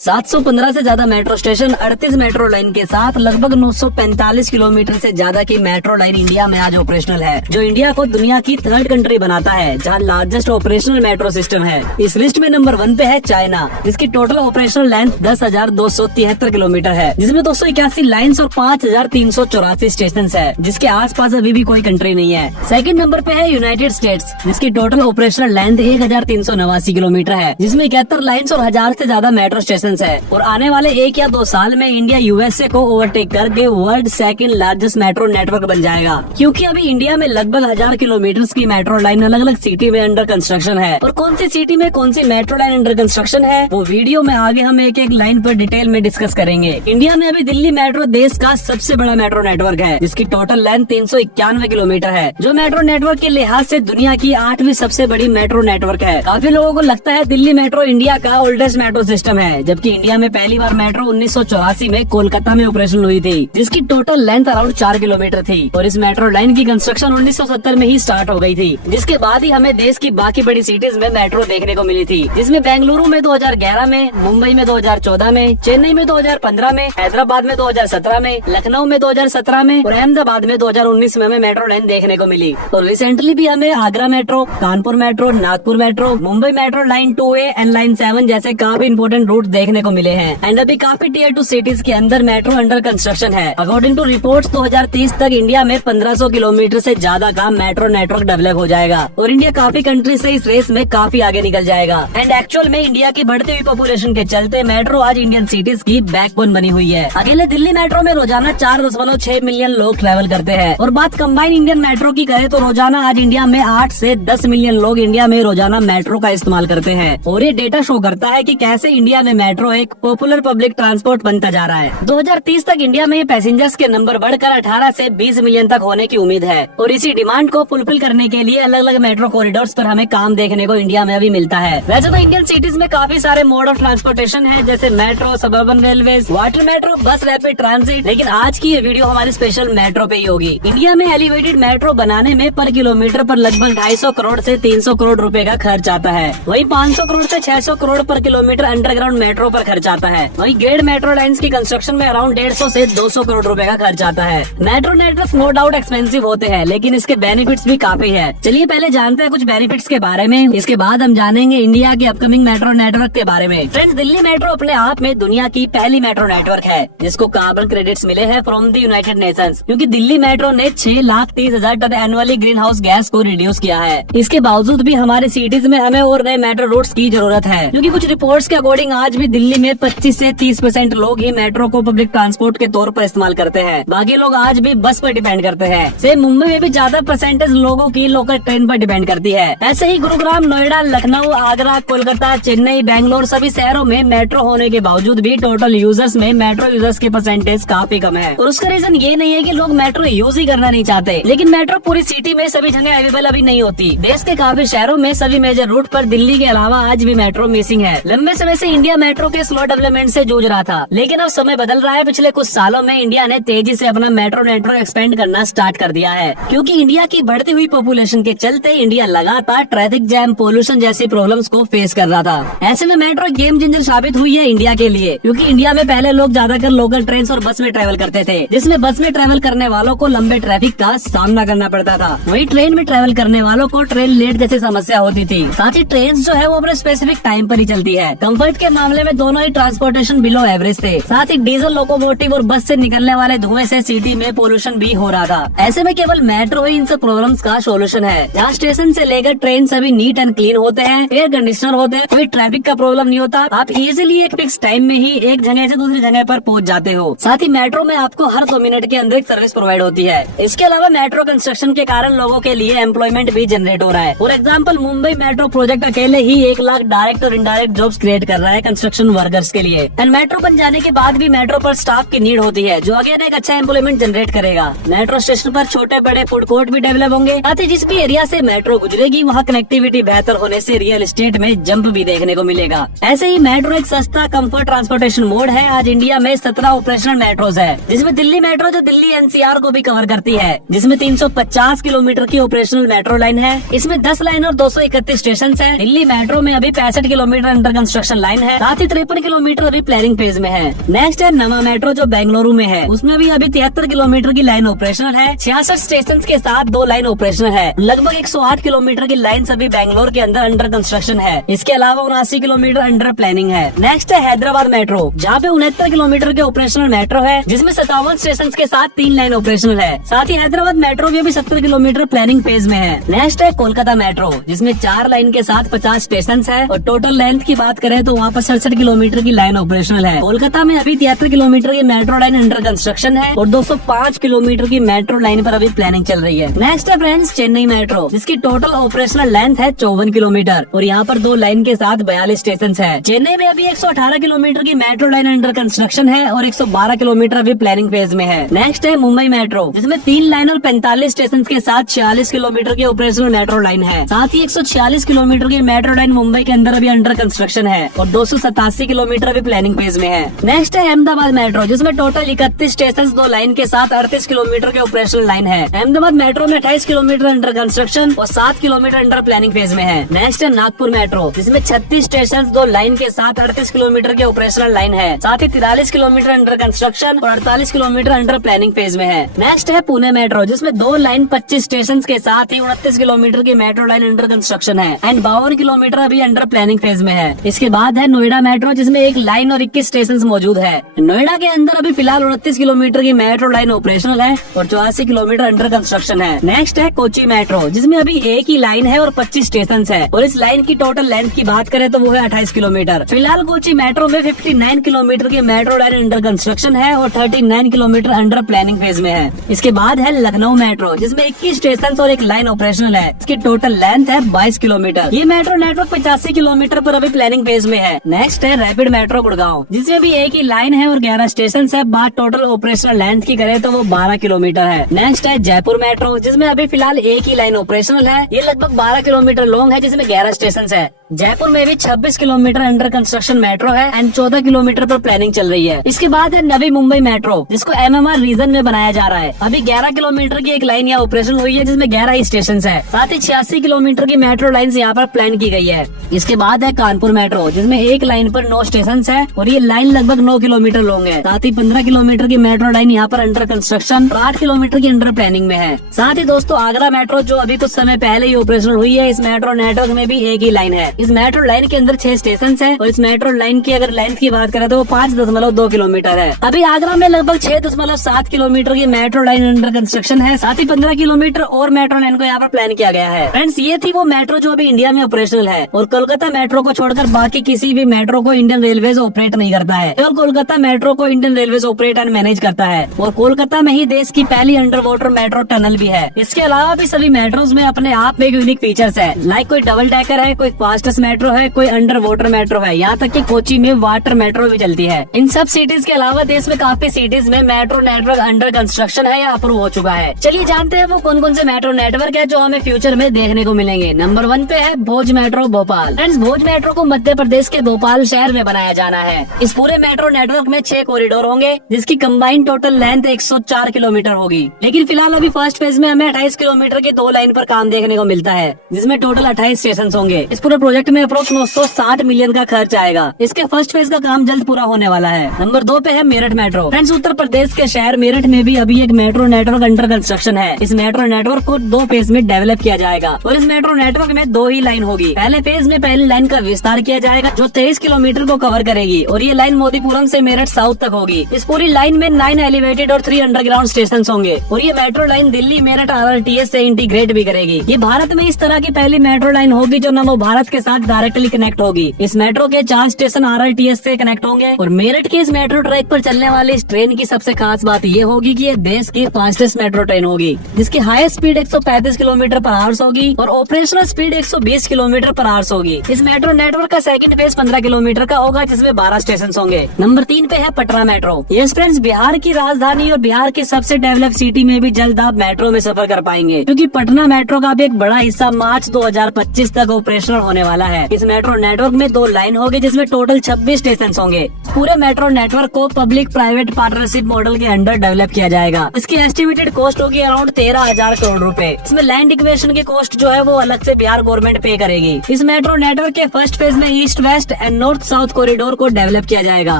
715 से ज्यादा metro station, 38 metro line के साथ लगभग 945 किलोमीटर से ज्यादा की मेट्रो लाइन इंडिया में आज ऑपरेशनल है, जो इंडिया को दुनिया की थर्ड कंट्री बनाता है जहां लार्जेस्ट ऑपरेशनल मेट्रो सिस्टम है। इस लिस्ट में नंबर 1 पे है चाइना, जिसकी टोटल ऑपरेशनल लेंथ 10,273 किलोमीटर है, जिसमें 281 लाइन्स और 5,384 स्टेशन है, जिसके आसपास अभी भी कोई कंट्री नहीं है। सेकंड नंबर पे है यूनाइटेड स्टेट्स, जिसकी टोटल ऑपरेशनल लेंथ 1,389 किलोमीटर है, जिसमें 71 लाइन्स और 1000 से ज्यादा मेट्रो स्टेशन है। और आने वाले 1 या 2 साल में इंडिया यूएसए को ओवरटेक करके world second largest metro network बन जाएगा, क्योंकि अभी इंडिया में लगभग 1000 किलोमीटर की मेट्रो लाइन अलग अलग सिटी में अंडर कंस्ट्रक्शन है। और कौन सी सिटी में कौन सी मेट्रो लाइन अंडर कंस्ट्रक्शन है, वो वीडियो में आगे हम एक एक लाइन पर डिटेल में डिस्कस करेंगे। इंडिया में अभी दिल्ली मेट्रो देश का सबसे बड़ा मेट्रो नेटवर्क है, जिसकी टोटल लेंथ 391 किलोमीटर है, जो मेट्रो नेटवर्क के लिहाज से दुनिया की 8वीं सबसे बड़ी मेट्रो नेटवर्क है। काफी लोगों को लगता है दिल्ली मेट्रो इंडिया का ओल्डेस्ट मेट्रो सिस्टम है, जबकि इंडिया में पहली बार मेट्रो 1984 में कोलकाता में ऑपरेशनल हुई थी, जिसकी टोटल लेंथ अराउंड 4 किलोमीटर थी। और इस मेट्रो लाइन की कंस्ट्रक्शन 1970 में ही स्टार्ट हो गई थी, जिसके बाद ही हमें देश की बाकी बड़ी सिटीज में मेट्रो देखने को मिली थी, जिसमें बेंगलुरु में 2011 में, मुंबई में 2014 में, चेन्नई में 2015 में, हैदराबाद में 2017 में, लखनऊ में 2017 में और अहमदाबाद में 2019 में हमें मेट्रो लाइन देखने को मिली। और रिसेंटली भी हमें Agra metro, Kanpur metro, Nagpur metro, Mumbai metro line 2A and line 7 जैसे काफी इंपोर्टेंट रूट देखने को मिले हैं। एंड अभी काफी टियर 2 सिटीज के अंदर मेट्रो अंडर कंस्ट्रक्शन है। अकॉर्डिंग टू रिपोर्ट्स 2030 तक इंडिया में 1500 किलोमीटर से ज्यादा का मेट्रो नेटवर्क डेवलप हो जाएगा और इंडिया काफी कंट्री से इस रेस में काफी आगे निकल जाएगा। एंड एक्चुअल में इंडिया की बढ़ती हुई पॉपुलेशन के चलते मेट्रो आज इंडियन सिटीज की बैकबोन बनी हुई है। अकेले दिल्ली मेट्रो में रोजाना 4.6 मिलियन लोग ट्रेवल करते हैं। और बात कंबाइन इंडियन मेट्रो की करें तो रोजाना आज इंडिया में 8 से 10 मिलियन लोग इंडिया में रोजाना मेट्रो का इस्तेमाल करते हैं। और ये डेटा शो करता है कि कैसे इंडिया में मेट्रो एक पॉपुलर पब्लिक ट्रांसपोर्ट बनता जा रहा है। 2030 तक इंडिया में पैसेंजर्स के नंबर बढ़कर 18 से 20 मिलियन तक होने की उम्मीद है। और इसी डिमांड को फुलफिल करने के लिए अलग अलग मेट्रो कॉरिडोर्स पर हमें काम देखने को इंडिया में अभी मिलता है। वैसे तो इंडियन सिटीज में काफी सारे मोड ऑफ ट्रांसपोर्टेशन है, जैसे metro, suburban railway, water metro, बस, रैपिड ट्रांजिट, लेकिन आज की ये वीडियो हमारी स्पेशल मेट्रो पे ही होगी। इंडिया में एलिवेटेड मेट्रो बनाने में पर किलोमीटर पर लगभग 250 करोड़ से 300 करोड़ रुपए का खर्च आता है। वहीं 500 करोड़ से 600 करोड़ पर किलोमीटर अंडरग्राउंड मेट्रो पर खर्च आता है। वहीं गेट मेट्रो लाइंस की कंस्ट्रक्शन में अराउंड 150 से 200 करोड़ रुपए का खर्च आता है। Metro network no doubt expensive होते हैं, लेकिन इसके बेनिफिट्स भी काफी है। चलिए पहले जानते हैं कुछ बेनिफिट्स के बारे में, इसके बाद हम जानेंगे इंडिया के अपकमिंग मेट्रो नेटवर्क के बारे में। फ्रेंड्स, दिल्ली मेट्रो अपने आप में दुनिया की पहली मेट्रो नेटवर्क है, जिसको कार्बन क्रेडिट्स मिले हैं फ्रॉम द यूनाइटेड नेशंस, क्योंकि दिल्ली मेट्रो ने 6,30,000 tonne annually greenhouse gas को रिड्यूस किया है। इसके बावजूद भी हमारे सिटीज में हमें और नए मेट्रो रूट्स की जरूरत है, क्योंकि कुछ रिपोर्ट्स के अकॉर्डिंग आज भी दिल्ली में 25 से 30% लोग ही मेट्रो को पब्लिक ट्रांसपोर्ट के तौर पर इस्तेमाल करते हैं। बाकी लोग आज भी बस पर डिपेंड करते हैं। सेम मुंबई में भी ज्यादा परसेंटेज लोगों की लोकल ट्रेन पर डिपेंड करती है। ऐसे ही गुरुग्राम, नोएडा, लखनऊ, आगरा, कोलकाता, चेन्नई, बेंगलोर सभी शहरों में मेट्रो होने के बावजूद भी टोटल यूजर्स में मेट्रो यूजर्स की परसेंटेज काफी कम है। और उसका रीजन ये नहीं है कि लोग मेट्रो यूज ही करना नहीं चाहते, लेकिन मेट्रो पूरी सिटी में सभी जगह अवेलेबल अभी नहीं होती। देश के काफी शहरों में सभी मेजर रूट पर दिल्ली के अलावा आज भी मेट्रो मिसिंग है। लंबे समय से इंडिया मेट्रो के स्लो डेवलपमेंट से जूझ रहा था, लेकिन अब समय बदल रहा है। पिछले कुछ सालों में इंडिया ने तेजी से अपना मेट्रो नेटवर्क एक्सपेंड करना स्टार्ट कर दिया है, क्योंकि इंडिया की बढ़ती हुई पॉपुलेशन के चलते इंडिया लगातार ट्रैफिक जैम, पोल्यूशन जैसी प्रॉब्लम्स को फेस कर रहा था। ऐसे में मेट्रो गेम चेंजर साबित हुई है इंडिया के लिए, क्योंकि इंडिया में पहले लोग ज्यादातर लोकल ट्रेन और बस में ट्रेवल करते थे, जिसमें बस में ट्रेवल करने वालों को लंबे ट्रैफिक का सामना करना पड़ता था। वहीं ट्रेन में ट्रेवल करने वालों को ट्रेन लेट जैसी समस्या होती थी। साथ ही ट्रेन जो है वो अपने स्पेसिफिक टाइम पर ही चलती है। कंफर्ट के मामले में दोनों ही ट्रांसपोर्टेशन बिलो एवरेज थे। साथ ही डीजल लोकोमोटिव और बस से निकलने वाले धुएं से सिटी में पोल्यूशन भी हो रहा था। ऐसे में केवल मेट्रो ही इन सब प्रॉब्लम्स का सोल्यूशन है, जहाँ स्टेशन से लेकर ट्रेन सभी नीट एंड क्लीन होते हैं, एयर कंडीशनर होते हैं, कोई ट्रैफिक का प्रॉब्लम नहीं होता। आप इजीली एक फिक्स टाइम में ही एक जगह से दूसरी जगह पर पहुंच जाते हो। साथ ही मेट्रो में आपको हर 2 मिनट के अंदर एक सर्विस प्रोवाइड होती है। इसके अलावा मेट्रो कंस्ट्रक्शन के कारण लोगों के लिए एम्प्लॉयमेंट भी जनरेट हो रहा है। For example, Mumbai metro project अकेले ही 1 लाख डायरेक्ट और इनडायरेक्ट जॉब्स क्रिएट कर रहा है कंस्ट्रक्शन वर्कर्स के लिए। एंड मेट्रो बन जाने के बाद भी मेट्रो पर स्टाफ की नीड होती है, जो अगेन एक अच्छा एम्प्लॉयमेंट जनरेट करेगा। मेट्रो स्टेशन पर छोटे बड़े फूड कोर्ट भी डेवलप होंगे। साथ ही जिस भी एरिया से मेट्रो गुजरेगी वहाँ कनेक्टिविटी बेहतर होने से रियल एस्टेट में जंप भी देखने को मिलेगा। ऐसे ही मेट्रो एक सस्ता कंफर्ट ट्रांसपोर्टेशन मोड है। आज इंडिया में 17 ऑपरेशनल मेट्रोज है, जिसमें दिल्ली मेट्रो जो दिल्ली एनसीआर को भी कवर करती है, जिसमें 350 किलोमीटर की ऑपरेशनल मेट्रो लाइन है। इसमें 10 लाइन और 231 स्टेशन है। दिल्ली मेट्रो में अभी 65 किलोमीटर अंडर कंस्ट्रक्शन लाइन है। साथ ही 153 किलोमीटर अभी प्लानिंग फेज में है। नेक्स्ट है नवा मेट्रो जो बेंगलुरु में है, उसमें भी अभी 73 किलोमीटर की लाइन ऑपरेशनल है। 66 स्टेशन के साथ 2 लाइन ऑपरेशनल है। लगभग 108 किलोमीटर की लाइन अभी बेंगलोर के अंदर अंडर कंस्ट्रक्शन है। इसके अलावा 79 किलोमीटर अंडर प्लानिंग है। नेक्स्ट है हैदराबाद मेट्रो, जहाँ पे 69 किलोमीटर के ऑपरेशनल मेट्रो है, जिसमें 57 स्टेशन के साथ 3 लाइन ऑपरेशनल है। साथ ही हैदराबाद मेट्रो भी अभी 70 किलोमीटर प्लानिंग फेज में है। नेक्स्ट है कोलकाता मेट्रो, जिसमें 4 लाइन के साथ 50 स्टेशन है और टोटल लेंथ की बात करें तो वहाँ पर 67 किलोमीटर की लाइन ऑपरेशनल है। कोलकाता में अभी 73 किलोमीटर की मेट्रो लाइन अंडर कंस्ट्रक्शन है और 205 किलोमीटर की मेट्रो लाइन पर अभी प्लानिंग चल रही है। नेक्स्ट है फ्रेंड्स चेन्नई मेट्रो, जिसकी टोटल ऑपरेशनल लेंथ है 54 किलोमीटर और यहाँ पर 2 लाइन के साथ 42 स्टेशन है। चेन्नई में अभी 118 किलोमीटर की मेट्रो लाइन अंडर कंस्ट्रक्शन है और 112 किलोमीटर अभी प्लानिंग फेज में है। नेक्स्ट है मुंबई मेट्रो, जिसमें 3 लाइन और 45 स्टेशन के साथ 46 किलोमीटर की ऑपरेशनल मेट्रो लाइन है। साथ ही 146 किलोमीटर की मेट्रो लाइन मुंबई के अंदर अभी अंडर कंस्ट्रक्शन है और 287 किलोमीटर अभी प्लानिंग फेज में है। नेक्स्ट है अहमदाबाद मेट्रो, जिसमें टोटल 31 स्टेशन 2 लाइन के साथ 38 किलोमीटर के ऑपरेशनल लाइन है। अहमदाबाद मेट्रो में 28 किलोमीटर अंडर कंस्ट्रक्शन और 7 किलोमीटर अंडर प्लानिंग फेज में है। नेक्स्ट है नागपुर मेट्रो, जिसमें 36 स्टेशन 2 लाइन के साथ 38 किलोमीटर के ऑपरेशनल लाइन है। साथ ही 43 किलोमीटर अंडर कंस्ट्रक्शन और 48 किलोमीटर अंडर प्लानिंग फेज में है। नेक्स्ट है पुणे मेट्रो, जिसमें 2 लाइन 25 स्टेशन के साथ ही 29 किलोमीटर की मेट्रो लाइन अंडर कंस्ट्रक्शन है एंड 52 किलोमीटर अभी अंडर प्लानिंग फेज में है। इसके बाद है नोएडा मेट्रो, जिसमें 1 लाइन और 21 स्टेशन मौजूद है। नोएडा के अंदर अभी फिलहाल 29 किलोमीटर की मेट्रो लाइन ऑपरेशनल है और 84 किलोमीटर अंडर कंस्ट्रक्शन है। नेक्स्ट है कोची मेट्रो, जिसमें अभी 1 ही लाइन है और 25 स्टेशन है और इस लाइन की टोटल लेंथ की बात करें तो वो है 28 किलोमीटर। फिलहाल कोची मेट्रो में 59 किलोमीटर की मेट्रो लाइन अंडर कंस्ट्रक्शन है और 39 किलोमीटर अंडर प्लानिंग फेज में है। इसके बाद है लखनऊ मेट्रो, जिसमें 21 स्टेशन और 1 लाइन ऑपरेशनल है। इसकी टोटल लेंथ है 22 किलोमीटर। ये मेट्रो नेटवर्क 85 किलोमीटर पर अभी प्लानिंग फेज में है। नेक्स्ट है रैपिड मेट्रो गुड़गांव, जिसमें भी 1 ही लाइन है और 11 स्टेशन है। बात टोटल ऑपरेशनल लेंथ की करें तो वो 12 किलोमीटर है। नेक्स्ट है जयपुर मेट्रो, जिसमें अभी फिलहाल 1 ही लाइन ऑपरेशनल है। ये लगभग 12 किलोमीटर लॉन्ग है, जिसमें 11 स्टेशन है। जयपुर में भी 26 किलोमीटर अंडर कंस्ट्रक्शन मेट्रो है एंड 14 किलोमीटर पर प्लानिंग चल रही है। इसके बाद है नवी मुंबई मेट्रो, जिसको MMR रीजन में बनाया जा रहा है। अभी 11 किलोमीटर की 1 लाइन यहाँ ऑपरेशन हुई है, जिसमें 11 ही स्टेशन है। साथ ही 86 किलोमीटर की मेट्रो लाइन यहाँ पर प्लान की गई है। इसके बाद है कानपुर मेट्रो, जिसमें 1 लाइन पर 9 स्टेशन है और ये लाइन लगभग 9 किलोमीटर लॉन्ग है। साथ ही 15 किलोमीटर की मेट्रो लाइन यहाँ पर अंडर कंस्ट्रक्शन और 8 किलोमीटर की अंडर प्लानिंग में है। साथ ही दोस्तों आगरा मेट्रो, जो अभी कुछ समय पहले ही ऑपरेशनल हुई है, इस मेट्रो नेटवर्क में भी 1 ही लाइन है। इस मेट्रो लाइन के अंदर 6 स्टेशन है और इस मेट्रो लाइन की अगर लेंथ की बात करें तो वो 5.2 किलोमीटर है। अभी आगरा में लगभग 6.7 किलोमीटर की मेट्रो लाइन अंडर कंस्ट्रक्शन है। साथ ही 15 किलोमीटर और मेट्रो लाइन को यहाँ पर प्लान किया गया है। फ्रेंड्स, ये थी वो मेट्रो जो अभी इंडिया में ऑपरेशनल है और कोलकाता मेट्रो को छोड़कर बाकी किसी भी मेट्रो को इंडियन रेलवेज ऑपरेट नहीं करता है। केवल कोलकाता मेट्रो को Indian railways operate and manage करता है और कोलकाता में ही देश की पहली अंडर वाटर मेट्रो टनल भी है। इसके अलावा भी सभी मेट्रोज में अपने आप में यूनिक फीचर्स है। लाइक कोई डबल डेकर है, कोई फास्टेस्ट मेट्रो है, कोई अंडर वाटर मेट्रो है, यहाँ तक कि कोची में वाटर मेट्रो भी चलती है। इन सब सिटीज के अलावा देश में काफी सिटीज में मेट्रो नेटवर्क अंडर कंस्ट्रक्शन है या अप्रूव हो चुका है। चलिए जानते हैं वो कौन कौन से मेट्रो नेटवर्क है जो हमें फ्यूचर में देखने को मिलेंगे। नंबर 1 पे है भोज मेट्रो भोपाल। फ्रेंड्स, भोज मेट्रो को मध्य प्रदेश के भोपाल शहर में बनाया जाना है। इस पूरे मेट्रो नेटवर्क में 6 कॉरिडोर होंगे, जिसकी कंबाइंड टोटल लेंथ 104 किलोमीटर होगी। लेकिन फिलहाल अभी फर्स्ट फेज में हमें 28 किलोमीटर की 2 लाइन पर काम देखने को मिलता है, जिसमें टोटल 28 स्टेशन होंगे। इस पूरे प्रोजेक्ट में अप्रोक्स 960 मिलियन का खर्च आएगा। इसके फर्स्ट फेज का काम जल्द पूरा होने वाला है। नंबर 2 पे है मेरठ मेट्रो। फ्रेंड्स, उत्तर प्रदेश के शहर मेरठ में भी अभी एक मेट्रो नेटवर्क अंडर कंस्ट्रक्शन है। इस मेट्रो नेटवर्क को 2 फेज में डेवलप किया जाएगा और इस मेट्रो नेटवर्क में 2 ही लाइन होगी। पहले फेज में पहली लाइन का विस्तार किया जाएगा जो 23 किलोमीटर को कवर करेगी और ये लाइन मोदीपुरम से मेरठ साउथ तक होगी। इस पूरी लाइन में 9 एलिवेटेड और 3 अंडरग्राउंड स्टेशन होंगे और ये metro line Delhi Meerut RRTS से इंटीग्रेट भी करेगी। ये भारत में इस तरह की पहली मेट्रो लाइन होगी जो नमो भारत के साथ डायरेक्टली कनेक्ट होगी। इस मेट्रो के 4 स्टेशन RRTS से कनेक्ट होंगे और मेरठ के इस मेट्रो ट्रैक पर चलने वाली इस ट्रेन की सबसे खास बात ये होगी कि ये देश की फास्टेस्ट मेट्रो ट्रेन होगी, जिसकी हाईएस्ट स्पीड 135 किलोमीटर पर आवर्स होगी और ऑपरेशनल स्पीड 120 किलोमीटर पर आवर्स होगी। इस मेट्रो नेटवर्क का सेकंड फेज 15 किलोमीटर का होगा, जिसमें 12 स्टेशन होंगे। नंबर 3 पे है Patna metro. Yes friends, Bihar की राजधानी और बिहार की सबसे डेवलप सिटी में भी जल्द आप मेट्रो में सफर कर पाएंगे, क्योंकि पटना मेट्रो का भी एक बड़ा हिस्सा मार्च 2025 तक ऑपरेशनल होने वाला है। इस मेट्रो नेटवर्क में 2 लाइन होगी, जिसमें टोटल 26 स्टेशन होंगे। पूरे मेट्रो नेटवर्क को पब्लिक प्राइवेट पार्टनरशिप मॉडल के अंडर डेवलप किया जाएगा। इसकी एस्टिमेटेड कॉस्ट होगी अराउंड 13,000 करोड़ रुपए। इसमें लैंड इक्वेशन की कॉस्ट जो है वो अलग से बिहार गवर्नमेंट पे करेगी। इस मेट्रो नेटवर्क के फर्स्ट फेज में east west and north north south corridor को डेवलप किया जाएगा।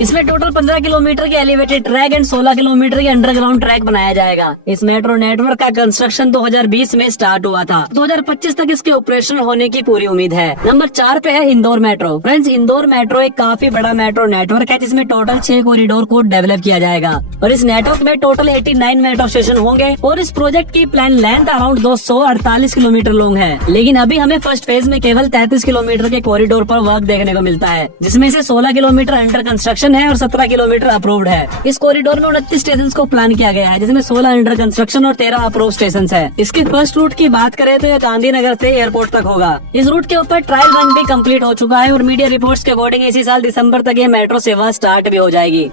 इसमें टोटल 15 किलोमीटर के एलिवेटेड ट्रैक एंड 16 किलोमीटर के अंडरग्राउंड ट्रैक बनाया जाएगा। इस मेट्रो नेटवर्क का कंस्ट्रक्शन 2020 में स्टार्ट हुआ था। 2025 तक इसके ऑपरेशन होने की पूरी उम्मीद है। नंबर 4 पे है Indore metro. Friends, Indore metro एक काफी बड़ा मेट्रो नेटवर्क है जिसमें टोटल 6 कॉरिडोर को डेवलप किया जाएगा और इस नेटवर्क में टोटल 89 मेट्रो स्टेशन होंगे और इस प्रोजेक्ट की plan length around 248 kilometre long है। लेकिन अभी हमें फर्स्ट फेज में केवल 33 किलोमीटर के कॉरिडोर पर वर्क देखने को मिलता है, जिसमें से 16 किलोमीटर अंडर कंस्ट्रक्शन है और 17 किलोमीटर अप्रूव्ड है। इस कॉरिडोर में 29 स्टेशन को प्लान किया गया है, जिसमें 16 अंडर कंस्ट्रक्शन और 13 अप्रूव स्टेशन है। इसके फर्स्ट रूट की बात करें तो यह गांधीनगर से एयरपोर्ट तक होगा। इस रूट के ऊपर ट्रायल रन भी कंप्लीट हो चुका है और मीडिया रिपोर्ट्स के अकॉर्डिंग इसी साल दिसंबर तक ये मेट्रो सेवा स्टार्ट भी हो जाएगी।